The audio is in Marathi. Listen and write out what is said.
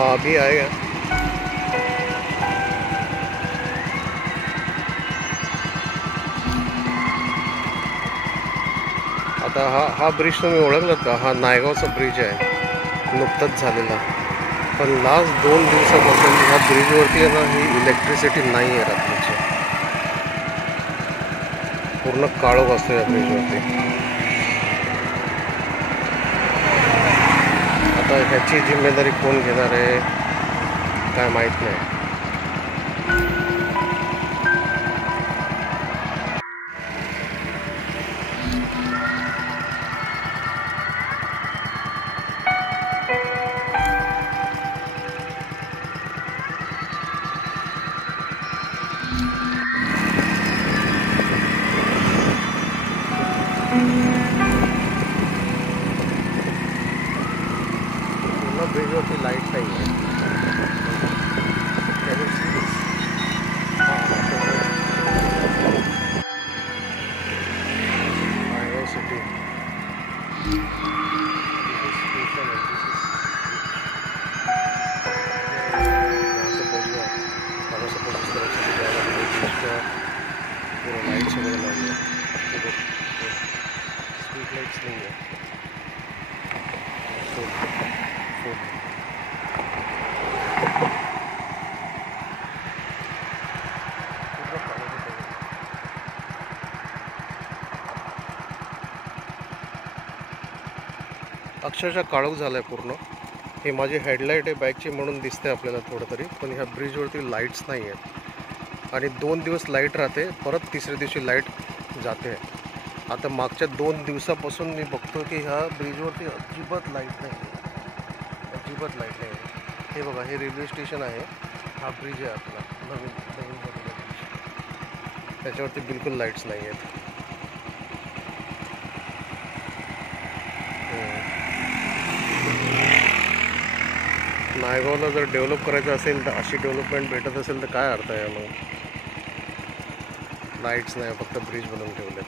हाँ अभी आएगा। आता हा ब्रिज तुम्ही ओळखलात का? हा नायगावचा ब्रिज आहे, नुकताच झालेला. पण लास्ट 2 दिवसापासून ह्या ब्रिजवरती आहे ना, ही इलेक्ट्रिसिटी नाही आहे रात्रीची. पूर्ण काळोख असतो या ब्रिजवरती. आता ह्याची जिम्मेदारी कोण घेणार आहे काय माहीत नाही. ब्रिजवरती लाईट नाही आहे. सिटी पूरा लाइट्स वगैरह लगे हैं, स्ट्रीट लाइट्स नहीं है. अक्षरशः काळोख झाला आहे पूर्ण. हे माझी हेडलाईट आहे बाईकची म्हणून दिसते आपल्याला थोडं तरी, पण ह्या ब्रिजवरती लाईट्स नाही आहेत. आणि 2 दिवस लाईट राहते, परत तिसऱ्या दिवशी लाईट जाते. आता मागच्या 2 दिवसापासून मी बघतो की ह्या ब्रिजवरती अजिबात लाईट नाही आहे, अजिबात लाईट नाही आहे. हे बघा, हे रेल्वे स्टेशन आहे, हा ब्रिज आहे आपला नवीन बनलेला ब्रिज. त्याच्यावरती बिलकुल लाईट्स नाही आहेत. नायगावला जर डेव्हलप करायचं असेल तर अशी डेव्हलपमेंट भेटत असेल तर काय अर्थ आहे मग? लाईट्स नाही, फक्त ब्रिज बनवून ठेवले.